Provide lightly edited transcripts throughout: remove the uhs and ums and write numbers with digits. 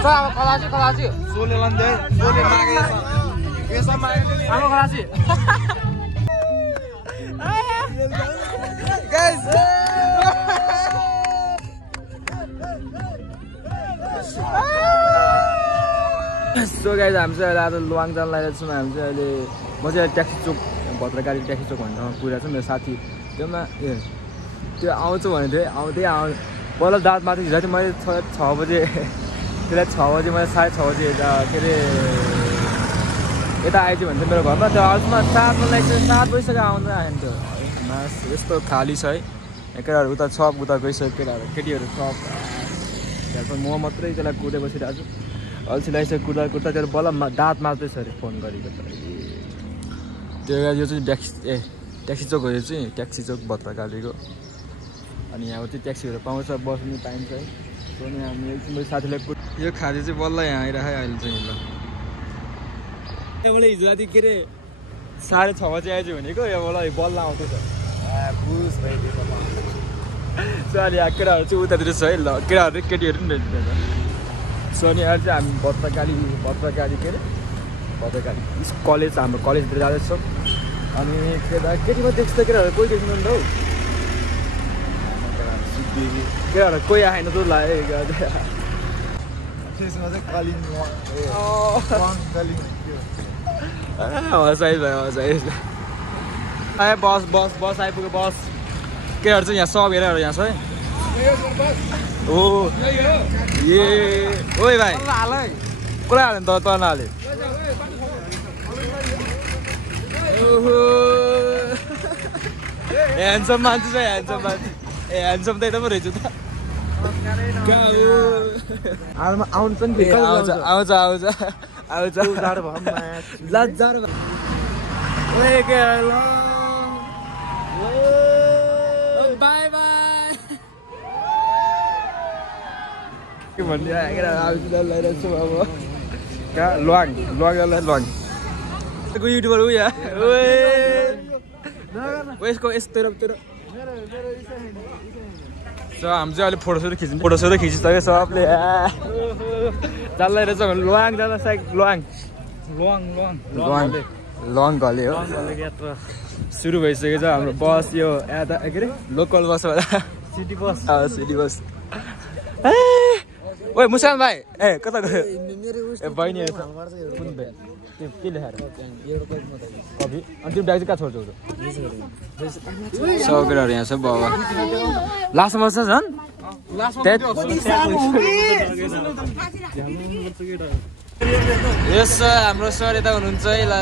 अब खलासी सोले लन्दै सोले मागेछ यसो मागे अब खलासी गाइस सो गाइस हामी चाहिँ अहिले आज लुवाङ जान लागेको छौँ हामी चाहिँ अहिले म चाहिँ ट्याक्सी चोक भद्रकाली ट्याक्सी चोक भन्ने ठाउँमा पुगेको छु मेरो साथी त्योमा त्यो आउँछु भनेको थिएँ आउँदै पहिला दाँत माथि हिजो चाहिँ मैले 6 बजे त्यसलाई 6 बजे मैले 6:30 बजे के अरे यता आइदियो भने चाहिँ मेरो घरमा त्यो अल्छमा 7 बजीसम्म आउँदैन आएन त्यो मास यस्तो खाली छ है केटाहरू उता छ उता गइसक्यो केटीहरू छ त्यहाँ म मात्रै त्यसलाई कुदे बसिरहेको छु अल्छी लगाइसक्यो कुद्दा त्यो बल्ल दाँत मार्दैछ अरे फोन गरेको त त्यो यो चाहिँ ट्याक्सी चोक हो यो चाहिँ ट्याक्सी चोक भद्रकालीको अनि यहाँ चाहिँ ट्याक्सीहरू पाउँछ बस्नु पाइन्छ है सो नि हामी एकछिन साथीलाई यो खाँदै चाहिँ बल्ल यहाँ आइरहेको अहिले चाहिँ ल मैले हिजो राति के अरे 6:30 बजे आएछु भनेको यो बल्ल आउँदैछ बुझ भइदियो सो अहिले यहाँ केटाहरू चाहिँ उतातिर छ है ल केटीहरू पनि रहेछ सो अनि अहिले चाहिँ हामी भद्रकाली के अरे भद्रकाली कलेज हाम्रो कलेजतिर जाँदैछौँ अनि केटीमा देख्छ त केटाहरू कोही देख्नु नि त हौ केटाहरू कोही आएन त लाग्यो बस आइपुग्यो बस केटाहरू चाहिँ यहाँ सब हेरेर यहाँ छ है ओ ए ओइ भाइ कसलाई हाल्यो नि त नहाले ह्यान्डसम मान्छे छ ह्यान्डसम मान्छे ए ह्यान्डसम त यता पो रहेछ त आउनु पनि आउँछ बाई बाई के भन्ने लगाइरहेको छु अब कहाँ लुवाङ युट्युबर उयो यसको यस्तो सो हामी चाहिँ अहिले फोटोसोटो खिचिसक्यो सबले जाँदैरहेछ लुवाङ जाँदा साइड लुवाङ घले हो सुरु भइसकेको छ हाम्रो बस यो के अरे लोकल बसबाट सिटी बस ओइ मुसान भाइ ए कता गयो ए बहिनीहरू कुन भाइ त्यो के लेखाएर कफी अनि त्यो ब्याग चाहिँ कहाँ छोड्छौ सकेराहरू यहाँ छ बाबा लास्टमा छ झन् यस हाम्रो सर यता हुनुहुन्छ है ल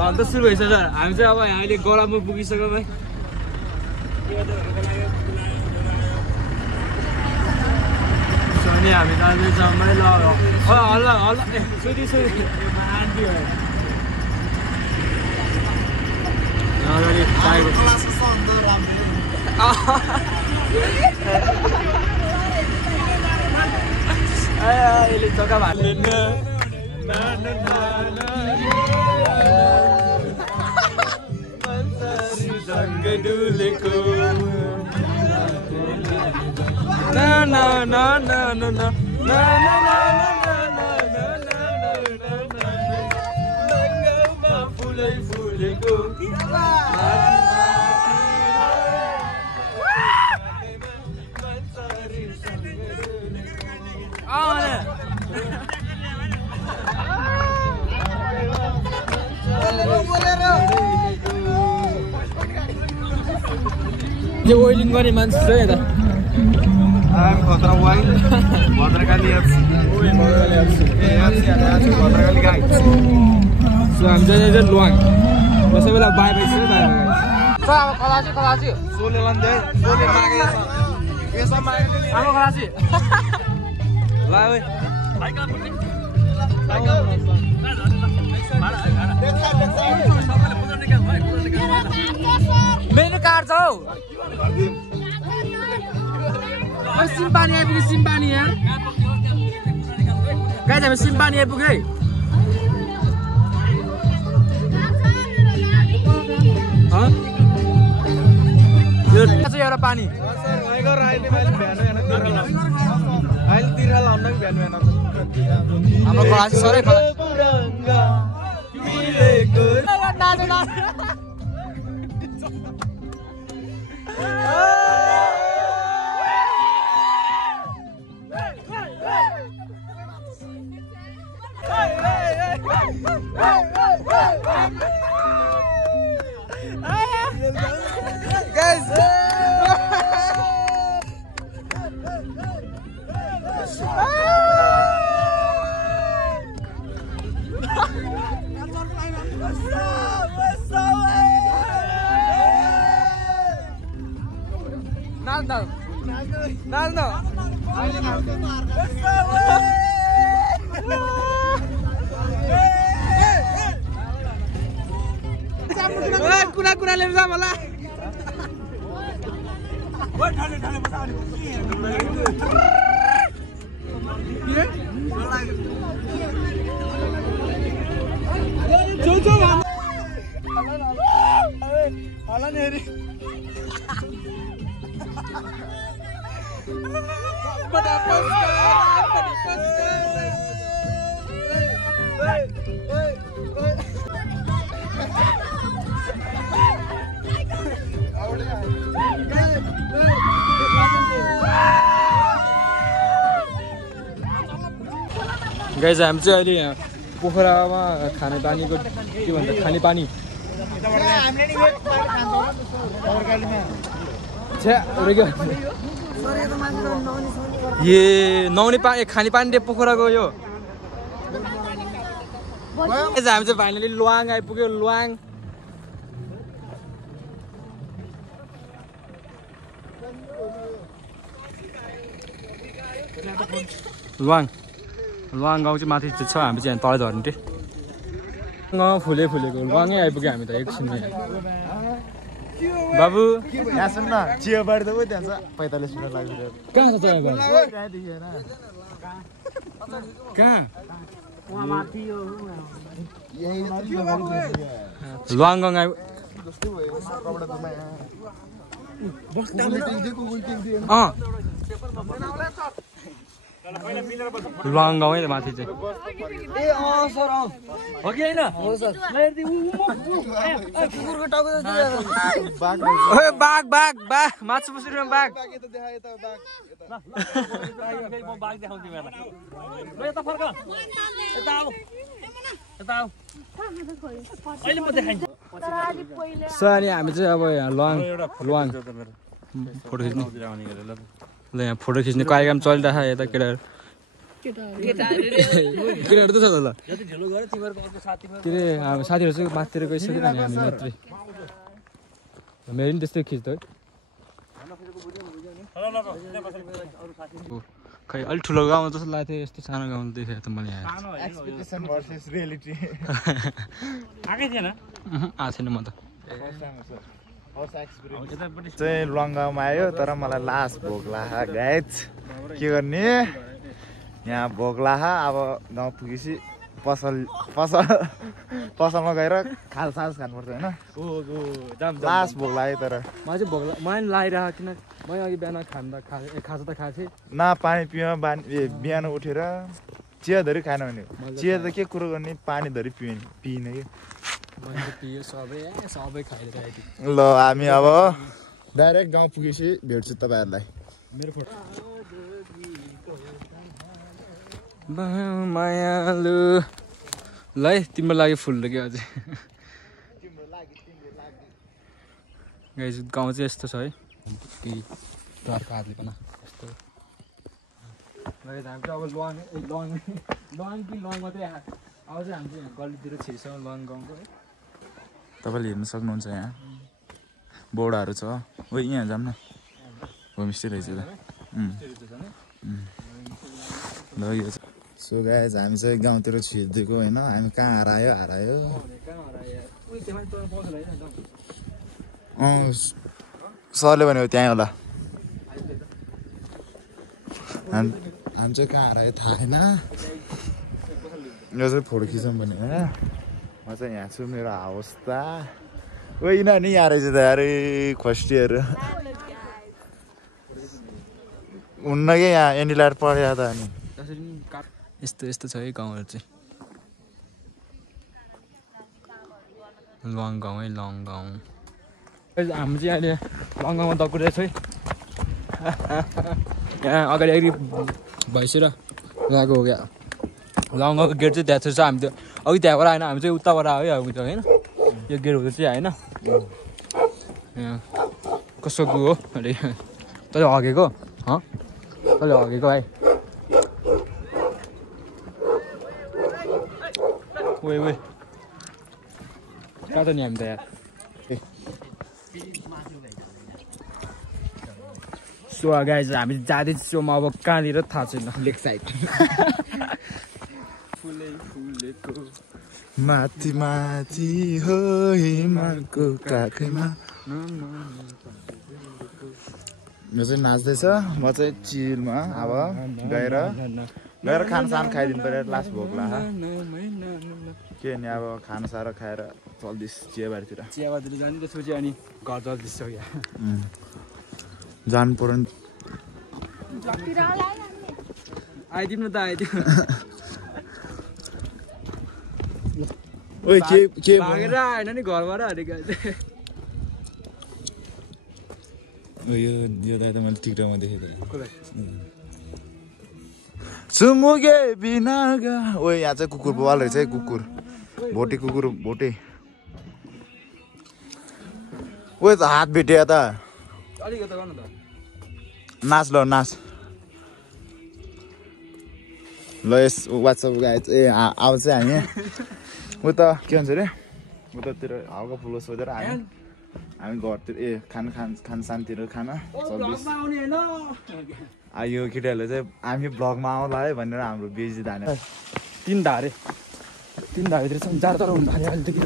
अन्त सुरु भइसक्यो सर हामी चाहिँ अब अहिले गौरवमा पुगिसक्यौँ भाइ अनि हामी जाँदैछौँ है ल हल्ला सोधी अहिले चक्का भाल्ने डुलेको फुलेको यो ओइलिङ गर्ने मान्छे छ यता खतरा वाइन भद्रकाली भद्रकाली गाई सो हामी चाहिँ लुवाङ म सबैलाई बाई बाई अब खलासी सोले लन्दै सोले मागेछ यसो मागे अब खलासी ल ओइ मेनु कार्ड छ हौ सिम्पानी आइपुग्यो सिम्पानी यहाँ गाइज हामी सिम्पानी आइपुग्यो है यो एउटा पानी हाम्रो खलासी सरै खलासी Guys, no. कुरा लिएर जा मलाई गाइज हामी चाहिँ अहिले यहाँ पोखरामा खानेपानीको के भन्छ खानेपानी ए नुहाउने पानी खानेपानी रे पोखराको यो हामी चाहिँ फाइनली लुवाङ आइपुग्यो लुवाङ लुवाङ गाउँ चाहिँ माथि छ हामी चाहिँ तल झर्ने थिएँ गाउँ फुलेको लुवाङै आइपुग्यो हामी त एकछिनमा बाबु यहाँ सुन न चिया बारी त त्यहाँ छ 45 मिनट लाग्छ कहाँ छ चिया बारी कहाँ लुवाङ गाउँ लुवाङ गाउँ है माथि चाहिँ हो कि होइन बाघ बाघ बाघ माछा पुछिरहेको बाघ अनि हामी चाहिँ अब यहाँ लुवाङ फोटो खिच्ने ल यहाँ फोटो खिच्ने कार्यक्रम चलिरहेछ यता केटाहरू केटाहरू त छ ल के अरे हाम्रो साथीहरू चाहिँ माथितिर गइसक्यो नि हामी मात्रै मेरो पनि त्यस्तै खिच्छ है खै अलिक ठुलो गाउँ जस्तो लाग्थ्यो यस्तो सानो गाउँ देखेँ त मैले आएको छैन म त चाहिँ लुवाङ गाउँमा आयो तर मलाई लास्ट भोक लाग्यो गाइज के गर्ने यहाँ भोक लाग्यो अब गाउँ पुगेपछि पसलमा गएर खालसास खानुपर्छ होइन लास्ट भोक लाग्यो तर मलाई चाहिँ भोक मलाई लागिरहेको किन मैले अघि बिहान खाजा त खाएको थिएँ न पानी पियो बिहान उठेर चिया धरि खाएन भने चिया त के कुरो गर्ने पानी धरि पिइनँ कि ल हामी अब डाइरेक्ट गाउँ पुगेपछि भेट्छु तपाईँहरूलाई मायालु ल है तिम्रो लागि फुल के अझै गाउँ चाहिँ यस्तो छ है डरको हातले पनि यस्तो हामी चाहिँ अब लुवाङ मात्रै अब चाहिँ हामी चाहिँ गल्लीतिर छिर्छौँ लुवाङ गाउँको है तपाईँले हेर्न सक्नुहुन्छ यहाँ बोर्डहरू छ ओ यहाँ जाऊँ न होमस्टे रहेछ ल यो सो गाइज हामी चाहिँ गाउँतिर छिर्दिएको होइन हामी कहाँ हरायो सरले भनेको त्यहीँ होला हामी चाहिँ कहाँ हरायो थाहा छैन यो चाहिँ फोटो खिचौँ भने म चाहिँ यहाँ छु मेरो अवस्था ओ यिनीहरू नि यहाँ रहेछ त अरे खोस्टीहरू हुन्न कि यहाँ एन्डिलाइट पढ्यो त अनि यस्तो यस्तो छ है गाउँहरू चाहिँ लङ गाउँ है लङ गाउँ हामी चाहिँ अहिले लङ गाउँमा दगुरेको छ है यहाँ अगाडि अगाडि भैँसी र गएको हो क्या लङ गाउँको गेट चाहिँ त्यहाँ छ हामी त्यो अघि त्यहाँबाट होइन हामी चाहिँ उताबाट आयो होइन यो गेट हुँदा चाहिँ होइन कसो गयो हो अरे तैँले हगेको तैँले हगेको भाइ ओए ओए कहाँ त नि हामी त यार सो गाइज हामी जाँदैछ सोमा अब कहाँनिर थाहा छैन लेक साइड माथि माथि हो हिमालको काखैमा यो चाहिँ नाच्दैछ म चाहिँ चिलमा अब गएर खानसान खाइदिनु पऱ्यो लास्ट भोक लाग्यो के नि अब खानसार खाएर चल्दैछ चियाबारीतिर जाने त्यसपछि अनि घर चल्दैछ क्या जानु पर्यो आइदिनु त आइदिनु ओइ के भागेर आएन नि घरबाट हरेको यो दाइ त मैले टिकटकमा देखेको सुमुगे बिना ओइ यहाँ चाहिँ कुकुर बवाल रहेछ है कुकुर भोटे कुकुर भोटे ओइ त हात भेट्यो त अलिकति गर्नु त नाच ल नाच ल यस वाट्सएप गाइज अब चाहिँ हामी उ त के भन्छ अरे उतातिर हल्का फुलो सोधेर हामी घरतिर खानसानतिर खाना यो केटाहरूले चाहिँ हामी भ्लगमा आउला है भनेर हाम्रो बेजी धाने तिन धारेतिर चाहिँ जाडो तर हुनु थाल्यो अहिले त किन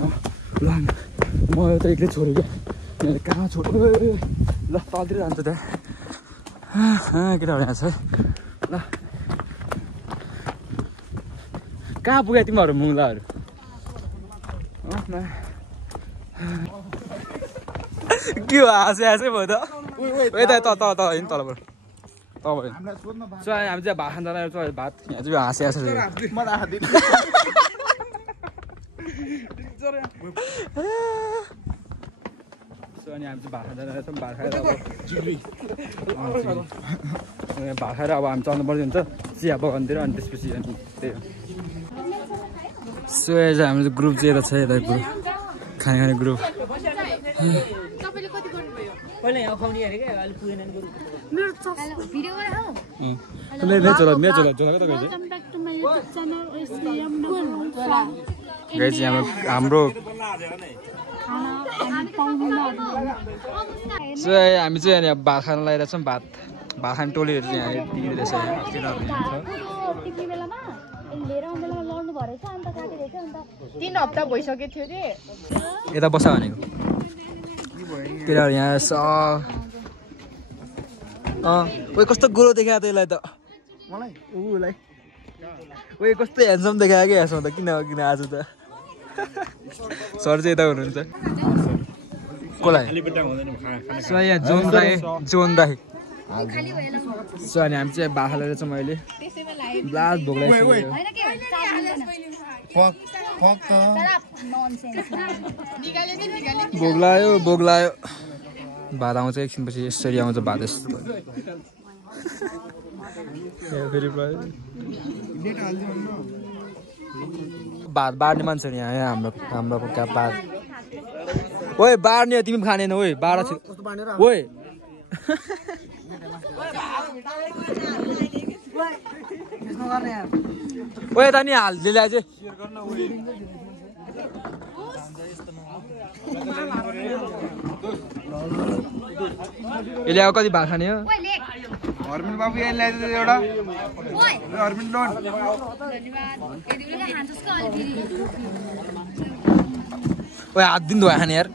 ल म त एक्लै छोडेँ क्या कहाँ छोड्यो ल तलतिर जान्छ त्यहाँ केटाहरू यहाँ छ है ल कहाँ पुग्यो तिमीहरू मुलाहरू के हो हाँसे भयो त यता तल होइन तलबाट सो हामी चाहिँ भात खान जाँदा भात यहाँ चाहिँ हाँसे सो अनि हामी चाहिँ भात खान जाँदा भात खाएर भात खाएर अब हामी चल्नु पर्छ हुन्छ चिया बगानतिर अनि त्यसपछि अनि त्यही हो सो यहाँ हाम्रो ग्रुप चाहिँ यता छ यता ग्रुप खाने ग्रुप हाम्रो सो हामी चाहिँ यहाँ भात खान लगाइरहेको छौँ भात खाने टोलीहरू चाहिँ यहाँ दिँदैछ तीन हप्ता भइसकेको थियो कि यता बस्छ भनेको केटाहरू यहाँ ओइ कस्तो गोरो देखायो त यसलाई त मलाई उसलाई ओइ कस्तो ह्यान्डसम देखायो क्या यसमा त किन आज त सर चाहिँ यता हुनुहुन्छ कसलाई सो यहाँ जोन राई सो अनि हामी चाहिँ बाखा लिएर छौँ अहिले लास्ट भोक भोग लाग्यो भात आउँछ एकछिनपछि यसरी आउँछ भात यस्तो फेरि भात बाँड्ने मान्छेहरू यहाँ हाम्रो क्या भात ओए बाँड्ने तिमी पनि खानेन ओए बाह्र ओए ओए त नि हालिदिएला चाहिँ यसले अब कति भात खाने हो हर्मिन बाबु यहाँ ल्याइदियो एउटा हर्मिन लोन ओए हात दिन धोया खाने यार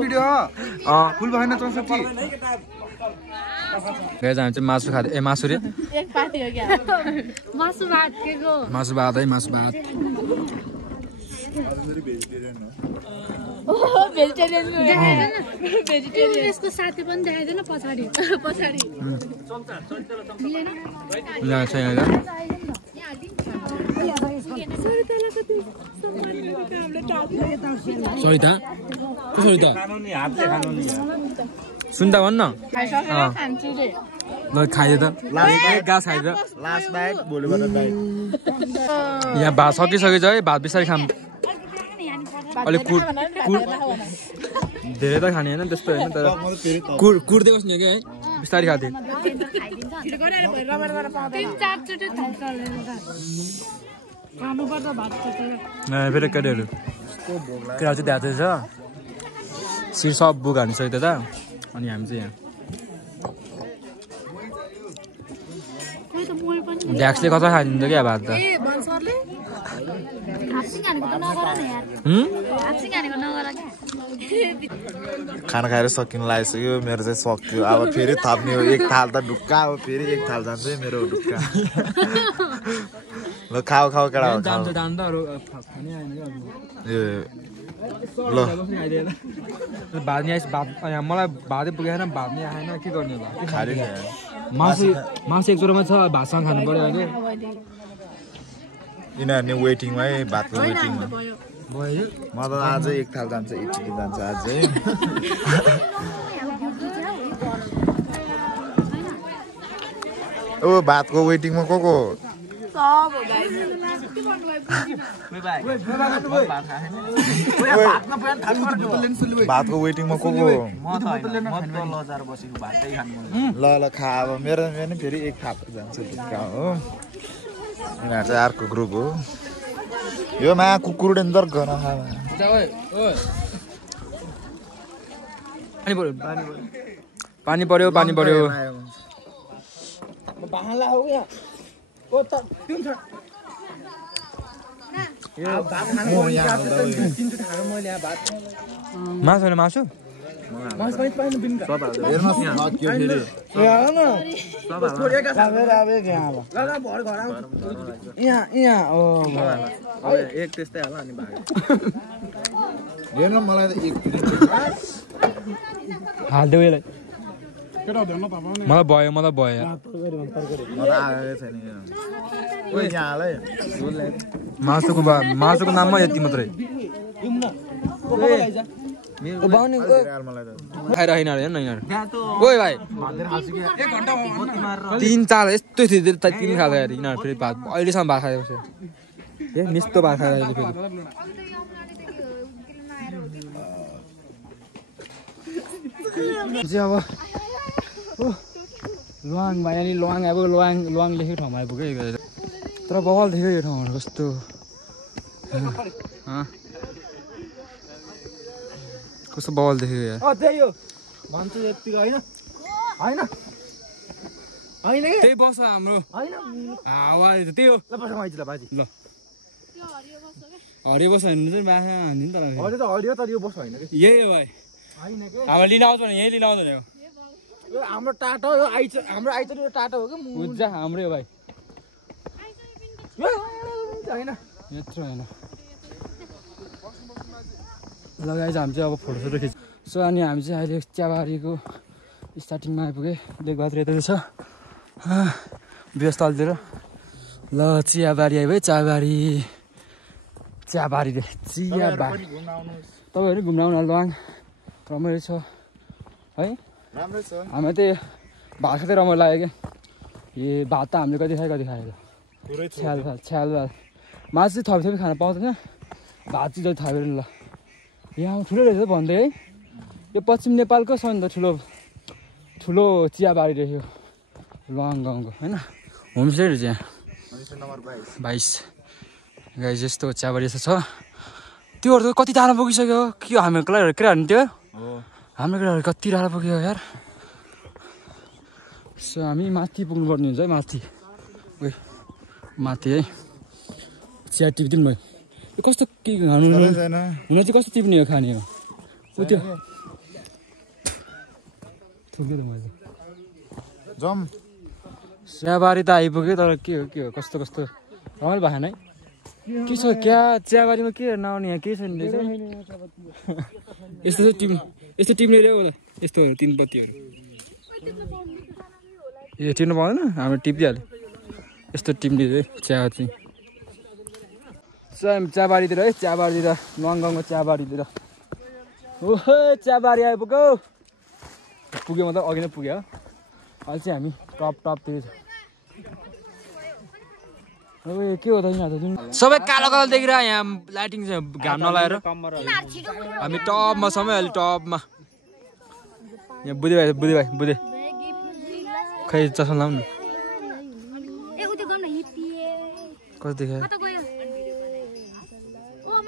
भिडियो फुल भएन 64 गाइस हामी चाहिँ मासु खाँदै ए मासु रे एक पार्टी हो क्या मासु भात केको मासु भात है मासु भात यसको साथी पनि देखाइदिएन पछाडि मिलेन यहाँ छ यहाँ सरिता को सरिता सुन्दा भन्न ल खाइदे त गाँस खाइद लास्ट बाइट भोलिबाट बाइट यहाँ भात सकिसकेछ है भात बिस्तारै खाम अलिक धेरै त खाने होइन त्यस्तो होइन तर कुर्दै बस्ने कि है बिस्तारै खाँदै फेरि केटीहरू केटा चाहिँ त्यहाँ छ शिर सब बुक हानिसक्यो त अनि हामी चाहिँ यहाँ ढ्याक्सले कता खाइदिन्छ क्या भात त खाना खाएर सकिनु लागिसक्यो मेरो चाहिँ सक्यो अब फेरि थप्ने हो एक थाल त ढुक्का अब फेरि एक थाल जान्छ है मेरो ढुक्का ल खाऊ केटा हो ल भात नि भात मलाई भातै पुगेन भात नि आएन के गर्ने होला खाली मासु एक जोरोमा छ भातसँग खानु पर्यो अहिले यिनीहरू वेटिङमा है भातको वेटिङमा म त आज एक थाल जान्छ एक चिकन जान्छ आज है ओ भातको वेटिङमा को भातको वेटिङमा को ल खा अब मेरो पनि फेरि एक थाप जान्छ हो यिनीहरू चाहिँ अर्को ग्रुप हो यो मा कुकुर डेन्जर गर्न पानी पर्यो मासु होइन मासु हालिदेऊ यसलाई मलाई भयो मासुको नाममा यति मात्रै खाएर यिनीहरू हेर्नु यिनीहरू ओइ भाइ 3-4 यस्तो थियो 3 खाँदा यिनीहरू फेरि भात अहिलेसम्म भात खाएको छ ए मिस्तो भात खाएर फेरि अब लुवाङ भाइ अनि लुवाङ अब लुवाङ लेखेको ठाउँमा आइपुग्यो तर बवाल देख्यो यो ठाउँहरू कस्तो कस्तो बवाल देख्यो यार भन्छु यतिको होइन त्यही बस हाम्रो हावा त्यही हो ल बाजी ल हरियो बस होइन चाहिँ बाख्रा हान्ने नि तर हरियो तर यो बस होइन यही हो भाइ हाम्रो लिन आउँछ भने यही लिन आउँछ नि हाम्रो टाटो हो हाम्रो आइच यो टाटो हो कि बुझ्छ हाम्रै हो भाइ होइन यत्रो होइन लगाइ हामी चाहिँ अब फोटोसोटो खिच्छ सो अनि हामी चाहिँ अहिले चियाबारीको स्टार्टिङमा आइपुगेँ देखभाल यता छ व्यवस्थातिर ल चियाबारी आयो है चियाबारी तपाईँहरू घुम्न आउनु लुवाङ रमाइलो छ है राम्रै छ हामी त्यही भात खाँदै रमाइलो लाग्यो क्या ए भात त हामीले कति खायो छ्याल मासु चाहिँ थपी खान पाउँदैन भात चाहिँ जति थापेर नि ल यहाँ ठुलो रहेछ भन्दै है यो पश्चिम नेपालको सबभन्दा ठुलो चियाबारी रहेछ लुवाङ गाउँको होइन होमस्टे रहेछ यहाँ नम्बर 22 गाई जस्तो चियाबारी यस्तो छ त्योहरू त कति टाढा पुगिसक्यो के हाम्रो केटाहरू त्यो हाम्रो केटाहरू कति टाढा पुग्यो यार सो हामी माथि पुग्नुपर्ने हुन्छ है माथि है चिया टिप्दिउँ भयो यो कस्तो के खानु हुन चाहिँ कस्तो टिप्ने हो खाने हो त्यो थुक्यो त मैले चियाबारी त आइपुग्यो तर के हो कस्तो रमाइलो भएन है के छ क्या चियाबारीमा के नआउने यहाँ केही छैन रहेछ यस्तो टिम यस्तो टिम लिएर होला यस्तो तीन पत्तीहरू ए टिप्नु पाउँदैन हाम्रो टिपिहाल्यो यस्तो टिम लिएर चिया चाहिँ चियाबारीतिर है चियाबारीतिर लङगाउँको चियाबारीतिर ओहो चियाबारी आइपुग्यो पुग्यो मतलब अघि नै पुग्यो अहिले चाहिँ हामी टपतिर छ के हो त यहाँ सबै कालो कालो देखिरह यहाँ लाइटिङ चाहिँ घाम नलाएर हामी टपमा समय अहिले टपमा यहाँ बुधे खै चस्मा लाउनु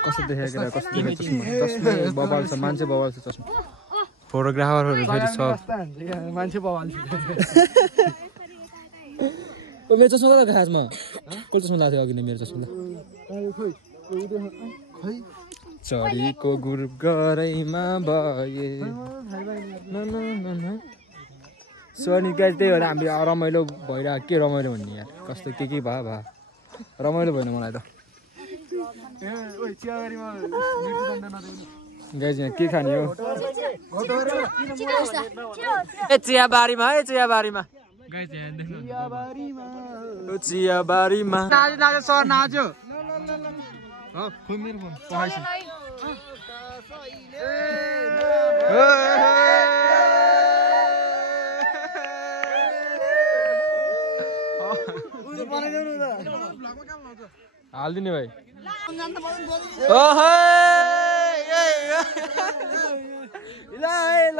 कस्तो देखायो चस्मा बबाल छ मान्छे बबाल छ चस्मा फोटोग्राफरहरू फेरि छ मान्छे बबाल मेरो चस्मा कता खासमा को चस्मा लाएको थियो अघि नै मेरो चस्मा चढीको ग्रुप गरैमा भए सोनी गाइस त्यही भएर हामी रमाइलो भइरहेको के रमाइलो भन्ने यार कस्तो के भयो रमाइलो भएन मलाई त गाइस यहाँ के खाने हो ए चियाबारीमा गाइस यहाँ देख्नु चियाबारीमा नाच्यो सर नाच्यो हो खोइ मेरो फोन पहाइछ हालिदिने भाइ ल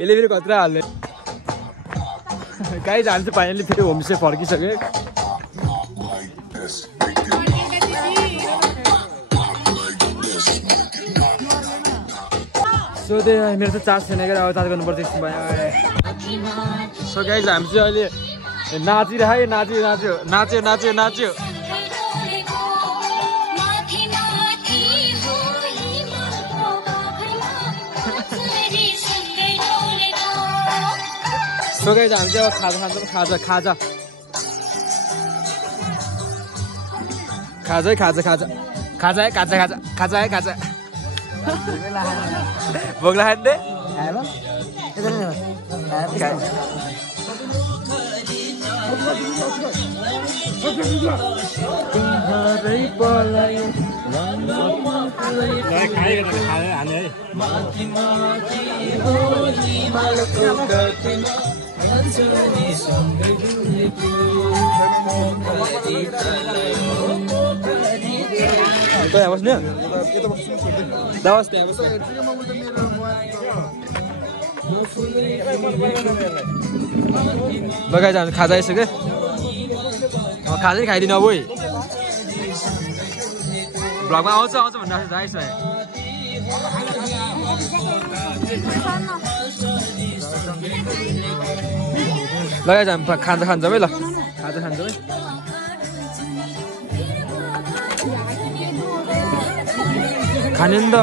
यसले फेरि कत्रा हाल्ने गाइस हामी चाहिँ फाइनली फेरि होमस्टे फर्किसक्यो सो त्यही मेरो त चार्ज छैन क्या अब चार्ज गर्नुपर्छ एकछिन भयो सो गाइस हामी चाहिँ अहिले नाच्यो सो गाइस हामी चाहिँ अब खाजा भोग लाग्यो त्यहाँ बस्ने लगाइज हामी खाजा आइसक्यो खाजा खाइदिनु अब भ्लगमा आउँछ भन्नु आइस लगाइज हामी खाजा खान्छौँ है ल खाजा खान्छौँ है खाने नि त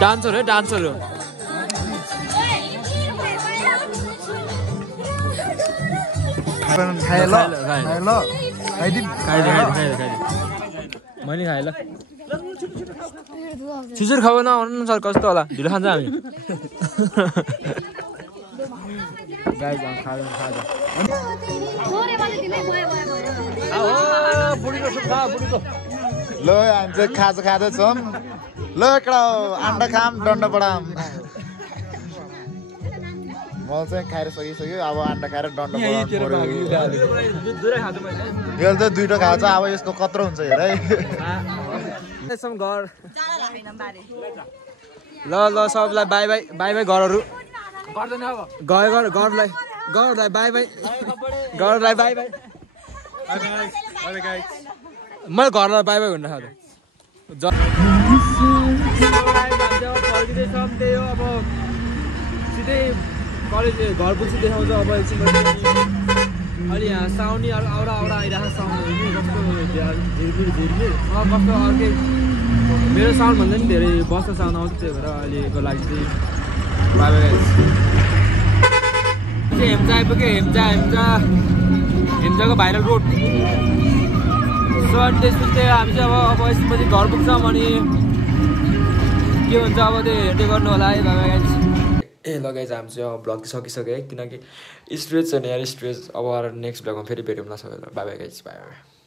डान्सर है डान्सर हो मैले खाएँ ल फिचर खबर नआउनु सर कस्तो होला ढिलो खान्छ हामी ल हामी चाहिँ खाजा खाँदैछौँ ल कडा अन्डा खाम डन्डा बडाम म चाहिँ खाएर सकिसक्यो अब अन्डा खाएर डन्डा बडाम यो त दुईटा खान्छ अब यसको कत्रो हुन्छ हेर है ल ल सबलाई बाई बाई घरहरू गरलाई बाई बाई मैले घरलाई बाई बाई हुन खाँदा अब सिधै कलेज घर पुग्छु देखाउँछ अब एकछिन अलि यहाँ साउन्ड आउरा आइरहेको साउन्डहरू नि कस्तो झिरमिर कस्तो अर्कै मेरो साउन्डभन्दा नि धेरै बस्दो साउन्ड आउँछ त्यही भएर अहिलेको लागि चाहिँ बाई बाई हेम्चा आइपुग्यो हेम्चाको भाइरल रोड सो अनि त्यसपछि चाहिँ हामी चाहिँ अब यसपछि घर पुग्छौँ अनि के हुन्छ अब त्यो हेर्दै गर्नु होला है बाई बाई ए लगाइज हामी चाहिँ अब ब्लग सकिसक्यो है किनकि स्ट्रेच छ नि यार स्ट्रेच अब नेक्स्ट ब्लगमा फेरि भेटौँला सबैलाई by by guys by by